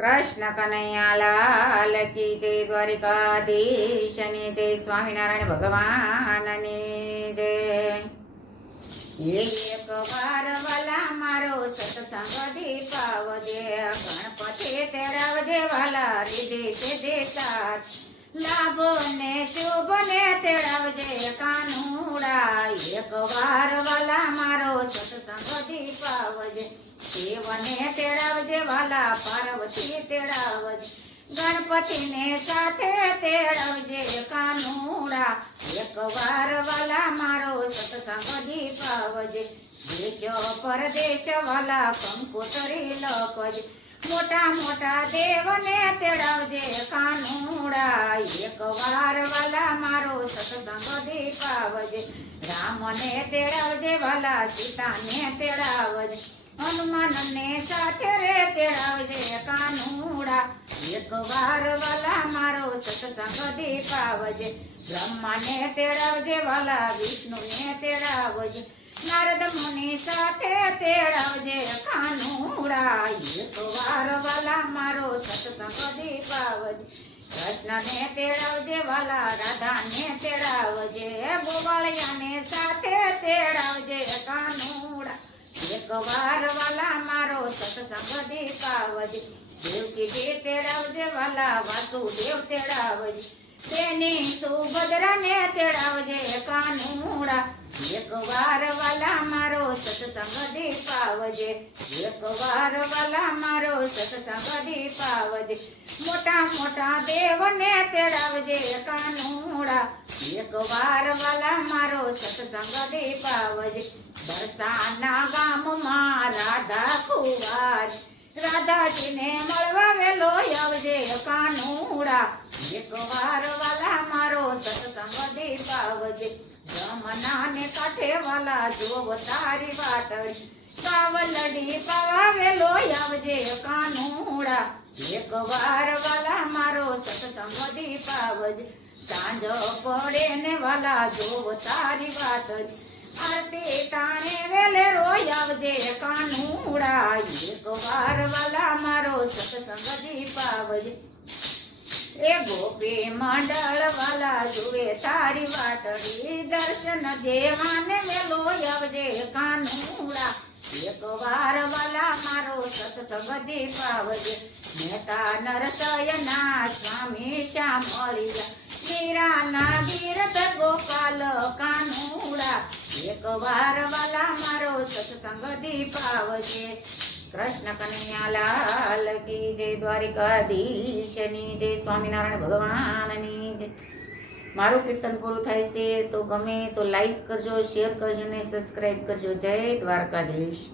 કૃષ્ણ કનૈયા લાલ કી જય, દ્વારિકાધીશની જય, સ્વામિનારાયણ ભગવાનની જય। એક વાર વાલા મારો સત્સંગ દીપાવજે, ગણપતિ તેડાવજે વાલા રીધે છે દેતા, લાભ ને શુભ ને તેડાવજે કાનુડા। એક વાર વાલા મારો સત્સંગ દીપાવજે, શિવને તેડાવજે વાલા પાર્વતી તેડાવજે, ગણપતિને સાથે તેડાવજે કાનુડા। એક વાર વાલા મારો સત્સંગ દીપાવજે, દેશ પરદેશ વાલા કંકોતરી લખજે, મોટા મોટા દેવને તેડાવજે કાનુડા। એક વાર વાલા મારો સત્સંગ દીપાવજે, રામને તેડાવજે વાલા સીતાને તેડાવજે, હનુમાનને સાથે રે તેડાવજે કાનુડા। એક વાર વાલા મારો સત્સંગ દીપાવજે, બ્રહ્માને તેડાવજે વાલા વિષ્ણુને તેડાવજે, નારદ મુનિ સાથે તેડાવજે કાનુડા। એક વાર વાલા મારો સત્સંગ દીપાવજે, કૃષ્ણને તેડાવજે વાલા રાધાને તેડાવજે, ગોવાળિયાને સાથે તેડાવજે કાનુડા। એક વાર વાલા મારો સત્સંગ દીપાવજે, દેવકીજી તેડાવજે વાલા વાસુદેવ તેડાવજે, તેની સુભદ્રાને તેડાવજે કાનુડા। એક વાર વાલા મારો સત્સંગ દીપાવજે, એક વાર વાલા મારો સત્સંગ દીપાવજે, મોટા મોટા દેવને તેડાવજે કાનુડા। એક વાર વાલા મારો સત્સંગ દીપાવજે, બરસાના ગામમાં રાધા કુંવારી, રાધાજીને મળવા વેલો આવજે કાનુડા। એક વાર વાલા મારો સત્સંગ દીપાવજે, જમનાને કાંઠે વાલા જોવ તારી વાતળી, કાવલડી પાવા વેલો આવજે કાનુડા। એક વાર વાલા મારો સત્સંગ દીપાવજે, સાંજ પડે ને વાલા જોવ તારી વાતળી, આરતી ટાણે વેલે રોય આવજે કાનુડા। એક વાર વાલા મારો સત્સંગ દીપાવજે, એ ગોપી મંડળ વાલા જુએ તારી વાતળી, દર્શન દેવાને વેલો આવજે કાનુડા। એક વાર વાલા મારો સત્સંગ દીપાવજે, મહેતા નરસયના સ્વામી શ્યામ હરિયા, મીરાના ગીરધ ગોપાલ કાનુડા। એક વાર વાલા મારો સત્સંગ દીપાવજે, કૃષ્ણ કનૈયા લાલ કી જય, દ્વારિકાધીશની જય, સ્વામિનારાયણ ભગવાનની જય। મારું કીર્તન પૂરું થાય છે તો ગમે તો લાઈક કરજો, શેર કરજો ને સબસ્ક્રાઈબ કરજો। જય દ્વારકાધીશ।